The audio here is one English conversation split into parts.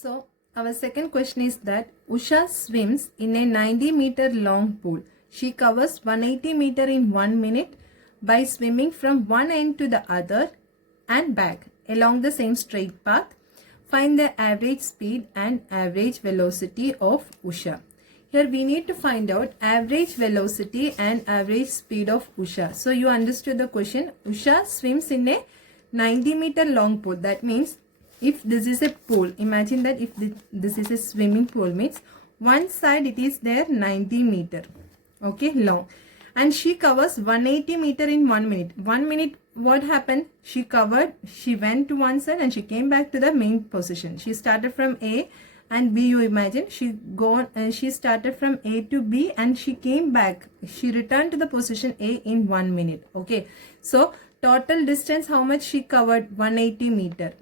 So our second question is that Usha swims in a 90-meter long pool. She covers 180 meter in 1 minute by swimming from one end to the other and back along the same straight path. Find the average speed and average velocity of Usha. Here we need to find out average velocity and average speed of Usha. So you understood the question. Usha swims in a 90-meter long pool. That means if this is a pool, imagine that if this is a swimming pool, means one side it is there 90 meter, okay, long, and she covers 180 meter in 1 minute. 1 minute, what happened? She went to one side and she came back to the main position. She started from A and B. You imagine she started from A to B and she came back. She returned to the position A in 1 minute. Okay, so total distance, how much she covered? 180 meter.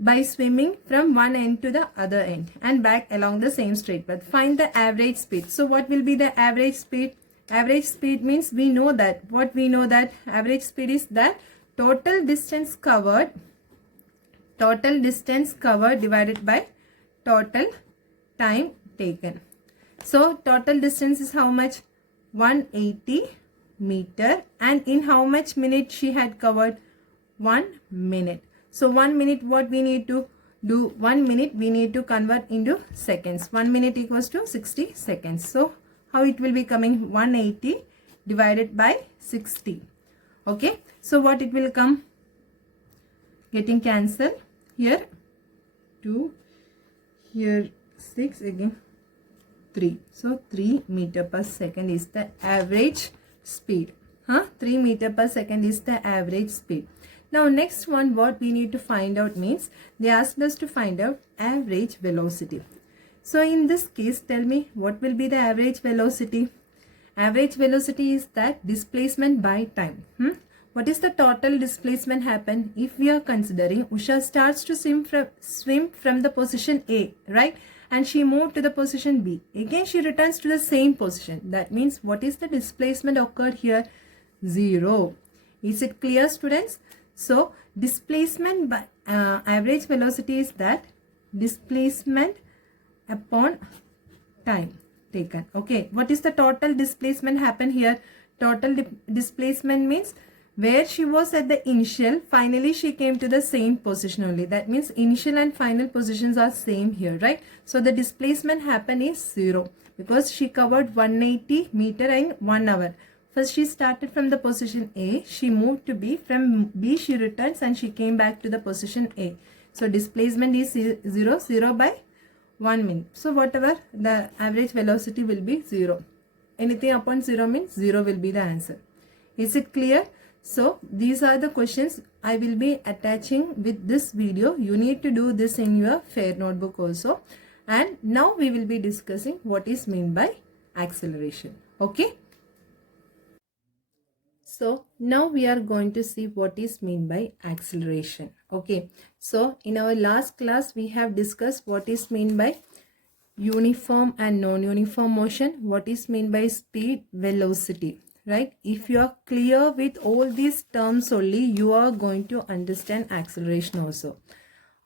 By swimming from one end to the other end and back along the same straight path. Find the average speed. So what will be the average speed? Average speed means we know that. What we know that average speed is that total distance covered divided by total time taken. So total distance is how much? 180 meter, and in how much minute she had covered? 1 minute. So 1 minute, what we need to do? 1 minute we need to convert into seconds. 1 minute equals to 60 seconds. So how it will be coming? 180 divided by 60. Okay. So what it will come? Getting cancelled. Here 2, here 6, again 3. So 3 meter per second is the average speed. 3 meter per second is the average speed. Now next one, what we need to find out means they asked us to find out average velocity. So in this case, tell me what will be the average velocity? Average velocity is that displacement by time. What is the total displacement happen? If we are considering Usha starts to swim from the position A, right? And she moved to the position B. Again she returns to the same position. That means what is the displacement occurred here? 0. Is it clear, students? So displacement by average velocity is that displacement upon time taken. Okay, what is the total displacement happen here? Total displacement means where she was at the initial, finally she came to the same position only. That means initial and final positions are same here, right? So the displacement happen is 0 because she covered 180 meter in 1 hour. First she started from the position A, she moved to B, from B she returns and she came back to the position A. So displacement is 0 by 1 minute. So whatever the average velocity will be 0. Anything upon 0 means 0 will be the answer. Is it clear? So these are the questions I will be attaching with this video. You need to do this in your fair notebook also. And now we will be discussing what is meant by acceleration. Okay. So now we are going to see what is meant by acceleration. Okay. So in our last class we have discussed what is meant by uniform and non-uniform motion. What is meant by speed, velocity, right? If you are clear with all these terms only, you are going to understand acceleration also.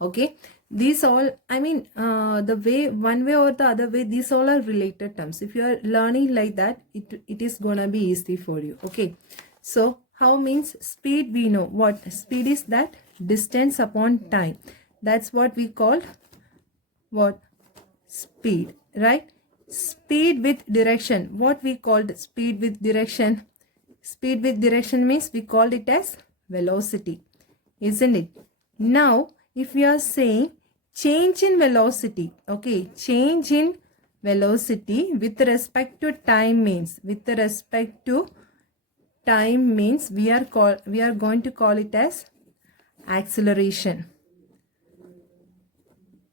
Okay. These all, I mean, the way, one way or the other way, these all are related terms. If you are learning like that, it is gonna be easy for you. Okay. So how means speed? We know what speed is, that distance upon time. That's what we called what? Speed, right? Speed with direction. What we called speed with direction? Speed with direction means we called it as velocity, isn't it? Now if we are saying change in velocity, okay, change in velocity with respect to time means, we are going to call it as acceleration.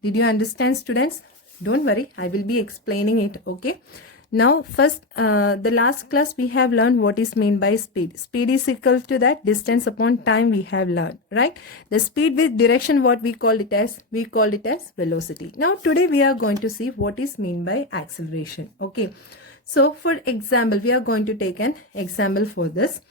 Did you understand, students? Don't worry, I will be explaining it. Okay. Now first, the last class we have learned what is meant by speed. Speed is equal to that distance upon time we have learned, right? The speed with direction, what we called it as? We called it as velocity. Now today we are going to see what is meant by acceleration. Okay. So for example, we are going to take an example for this.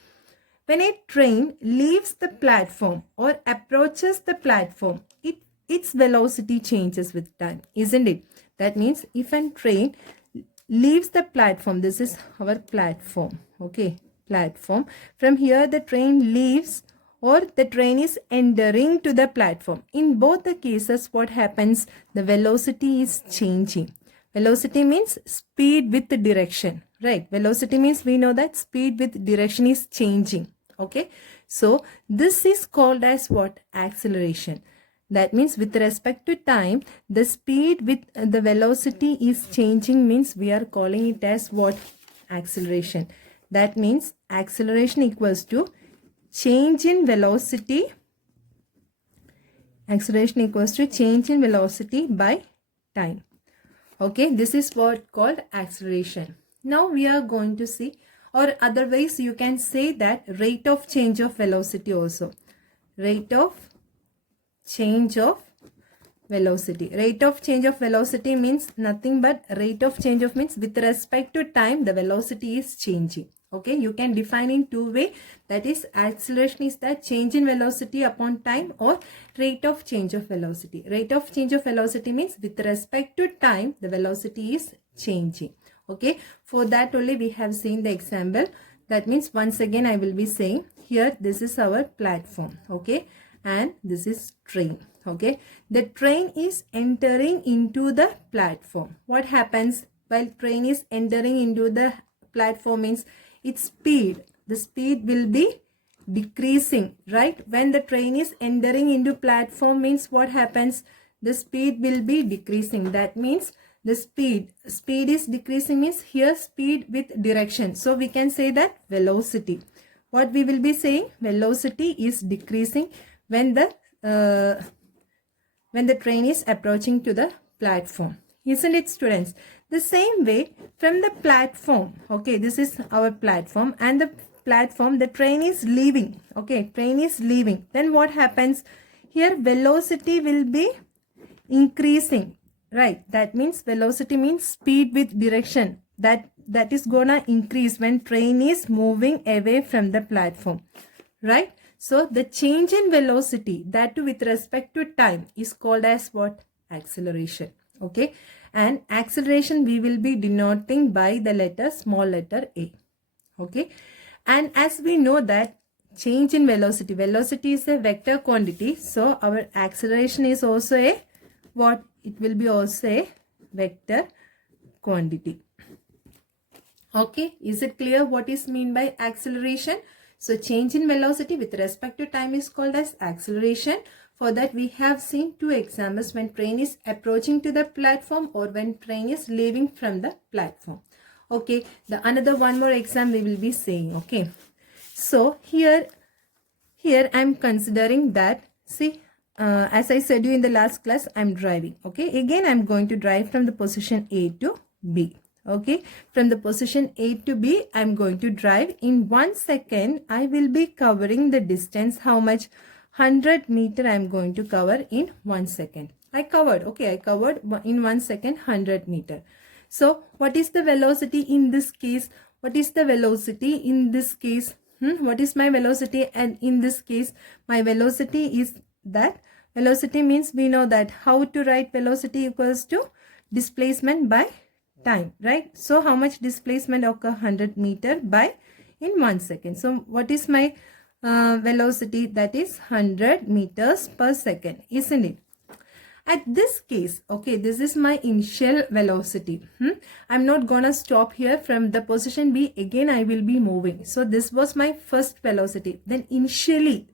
When a train leaves the platform or approaches the platform, it its velocity changes with time, isn't it? That means if a train leaves the platform, this is our platform, okay, platform. From here the train leaves or the train is entering to the platform. In both the cases, what happens? The velocity is changing. Velocity means speed with direction, right? Velocity means we know that speed with direction is changing, okay? So this is called as what? Acceleration. That means with respect to time, the speed with the velocity is changing means we are calling it as what? Acceleration. That means acceleration equals to change in velocity. Acceleration equals to change in velocity by time. Okay, this is what called acceleration. Now we are going to see, or otherwise you can say that rate of change of velocity also. Rate of change of velocity. Rate of change of velocity means nothing but rate of change of means with respect to time the velocity is changing. Okay, you can define in two ways. That is, acceleration is the change in velocity upon time, or rate of change of velocity. Rate of change of velocity means with respect to time the velocity is changing. Okay, for that only we have seen the example. That means once again I will be saying here, this is our platform, okay, and this is train. Okay, the train is entering into the platform. What happens while train is entering into the platform means its speed, the speed will be decreasing, right? When the train is entering into platform means what happens? The speed will be decreasing. That means the speed is decreasing means here speed with direction. So we can say that velocity. What we will be saying? Velocity is decreasing when the train is approaching to the platform. Isn't it, students? The same way from the platform, okay, this is our platform, and the platform the train is leaving, okay, train is leaving. Then what happens? Here velocity will be increasing, right? That means velocity means speed with direction. That is gonna increase when train is moving away from the platform, right? So the change in velocity, that too with respect to time, is called as what? Acceleration. Okay, and acceleration we will be denoting by the letter small letter a. Okay, and as we know that change in velocity, velocity is a vector quantity, so our acceleration is also a what? It will be also a vector quantity. Okay, is it clear what is mean by acceleration? So change in velocity with respect to time is called as acceleration. For that we have seen two examples, when train is approaching to the platform or when train is leaving from the platform. Okay, the another one more exam we will be saying. Okay, so here I am considering that, see, as I said you in the last class, I am driving. Okay, again I am going to drive from the position A to B. Okay, from the position A to B, I am going to drive. In 1 second, I will be covering the distance. How much? 100 meter I am going to cover in 1 second. I covered, okay, I covered in 1 second 100 meter. So, what is the velocity in this case? What is the velocity in this case? What is my velocity? And in this case, my velocity is that. Velocity means we know that how to write velocity equals to displacement by time, right? So how much displacement occur? 100 meter by in 1 second. So what is my velocity? That is 100 meters per second, isn't it? At this case, okay, this is my initial velocity. I'm not gonna stop here. From the position B, again I will be moving. So this was my first velocity. Then initially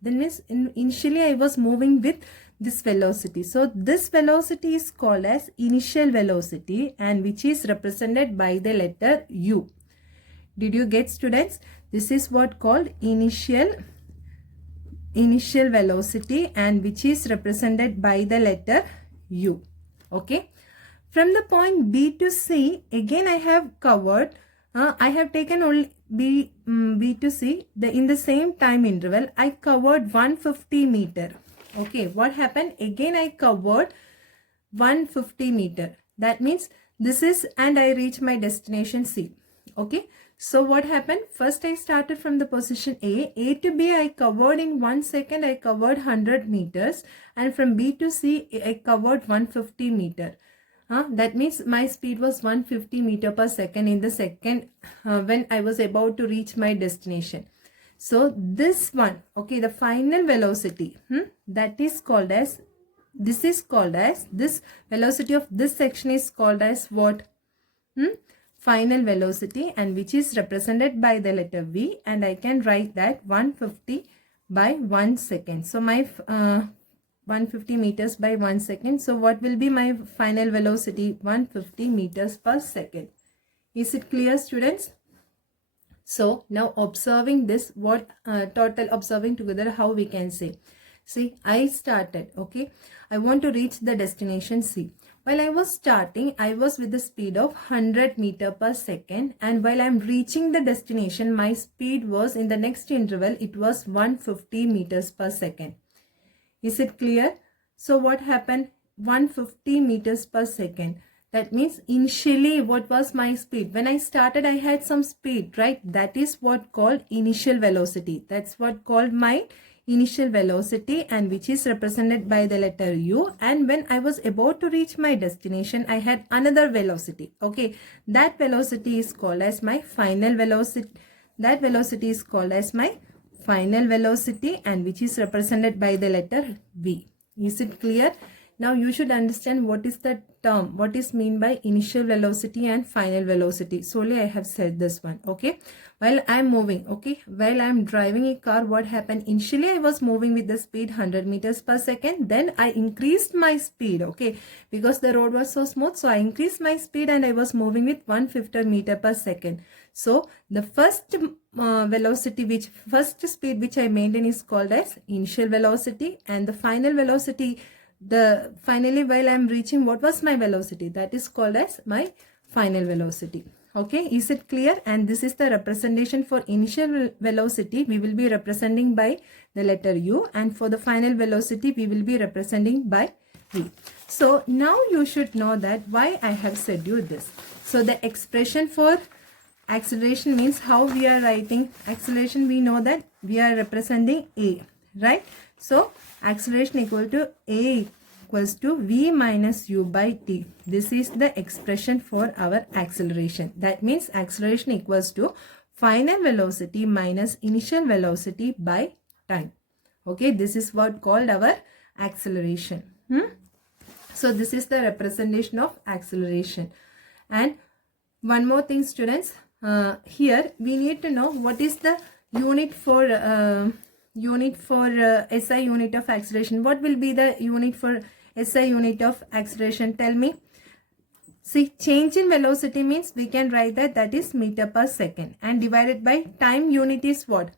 I was moving with this velocity. So this velocity is called as initial velocity, and which is represented by the letter U. Did you get, students? This is what called initial velocity, and which is represented by the letter U. Okay. From the point B to C, again I have covered, I have taken only B to C. In the same time interval, I covered 150 meter. Okay, what happened? Again I covered 150 meter. That means this is, and I reach my destination C. Okay, So what happened? First I started from the position A to B I covered in 1 second, I covered 100 meters, and from B to C I covered 150 meter. That means my speed was 150 meter per second in the second when I was about to reach my destination. So this one, okay, the final velocity, that is called as, this velocity of this section is called as what? Final velocity, and which is represented by the letter V, and I can write that 150 by 1 second. So my 150 meters by 1 second. So what will be my final velocity? 150 meters per second. Is it clear, students? So now observing this, what total observing together, how we can say? See, I started, okay, I want to reach the destination C. While I was starting, I was with the speed of 100 meter per second, and while I'm reaching the destination, my speed was in the next interval, it was 150 meters per second. Is it clear? So what happened? 150 meters per second. That means initially what was my speed? When I started, I had some speed, right? That is what called initial velocity. That's what called my initial velocity, and which is represented by the letter U. And when I was about to reach my destination, I had another velocity. Okay, that velocity is called as my final velocity. That velocity is called as my final velocity, and which is represented by the letter V. Is it clear? Now you should understand what is the term, what is mean by initial velocity and final velocity. Solely I have said this one, okay. While I am moving, okay, while I am driving a car, what happened? Initially I was moving with the speed 100 meters per second. Then I increased my speed, okay, because the road was so smooth. So I increased my speed and I was moving with 150 meter per second. So the first first speed which I maintain is called as initial velocity, and the final velocity, finally while I am reaching, what was my velocity? That is called as my final velocity. Okay, is it clear? And this is the representation for initial velocity. We will be representing by the letter U, and for the final velocity we will be representing by V. So now you should know that why I have said you this. So the expression for acceleration means how we are writing acceleration. We know that we are representing A, right? So acceleration equal to A equals to V minus U by T. This is the expression for our acceleration. That means acceleration equals to final velocity minus initial velocity by time. Okay, this is what called our acceleration. So this is the representation of acceleration. And one more thing, students, here we need to know what is the unit for SI unit of acceleration. What will be the unit for SI unit of acceleration? Tell me. See, change in velocity means we can write that is meter per second, and divided by time unit is what?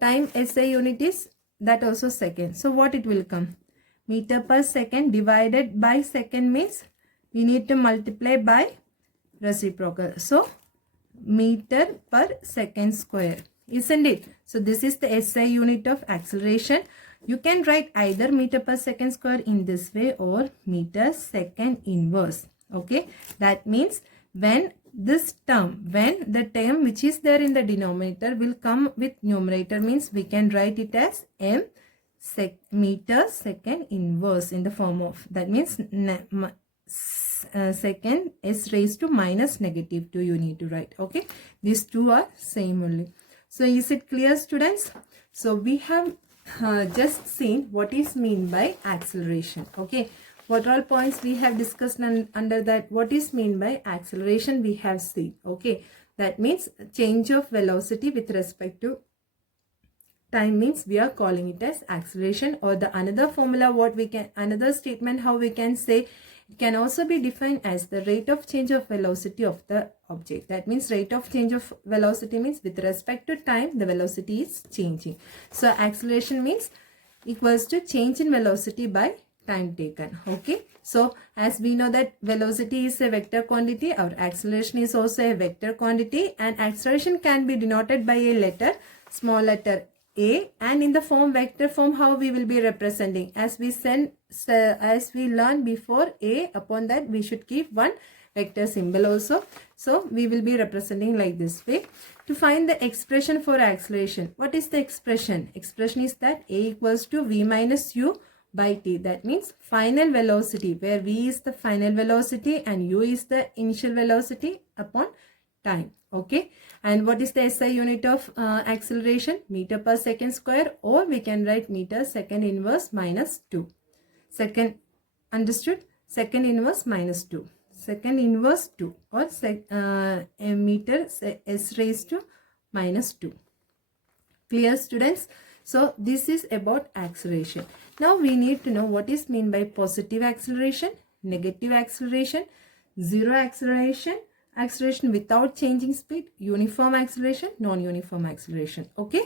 Time SI unit is that also second. So what it will come? Meter per second divided by second means we need to multiply by reciprocal. So meter per second square, isn't it? So this is the SI unit of acceleration. You can write either meter per second square in this way or meter second inverse. Okay, that means when this term, when the term which is there in the denominator will come with numerator, means we can write it as meter second inverse in the form of, that means second is raised to minus negative 2 you need to write. Okay, these two are same only. So is it clear, students? So we have just seen what is mean by acceleration. Okay, what all points we have discussed under that, what is mean by acceleration we have seen. Okay, that means change of velocity with respect to time, means we are calling it as acceleration. Or the another formula, what we can, another statement how we can say, it can also be defined as the rate of change of velocity of the object. That means rate of change of velocity means with respect to time the velocity is changing. So acceleration means equals to change in velocity by time taken. Okay, so as we know that velocity is a vector quantity, our acceleration is also a vector quantity, and acceleration can be denoted by a letter, small letter A, and in the form vector form how we will be representing, as we learned before, A, upon that we should keep one vector symbol also. So we will be representing like this way. To find the expression for acceleration, what is the expression? Expression is that a equals to v minus u by t. That means final velocity, where v is the final velocity and u is the initial velocity upon time. Okay, and what is the SI unit of acceleration? Meter per second square, or we can write meter second inverse minus 2. Second, understood? Second inverse minus 2. Second inverse 2, or a meter s raised to minus 2. Clear, students? So this is about acceleration. Now we need to know what is meant by positive acceleration, negative acceleration, zero acceleration, acceleration without changing speed, uniform acceleration, non-uniform acceleration. Okay.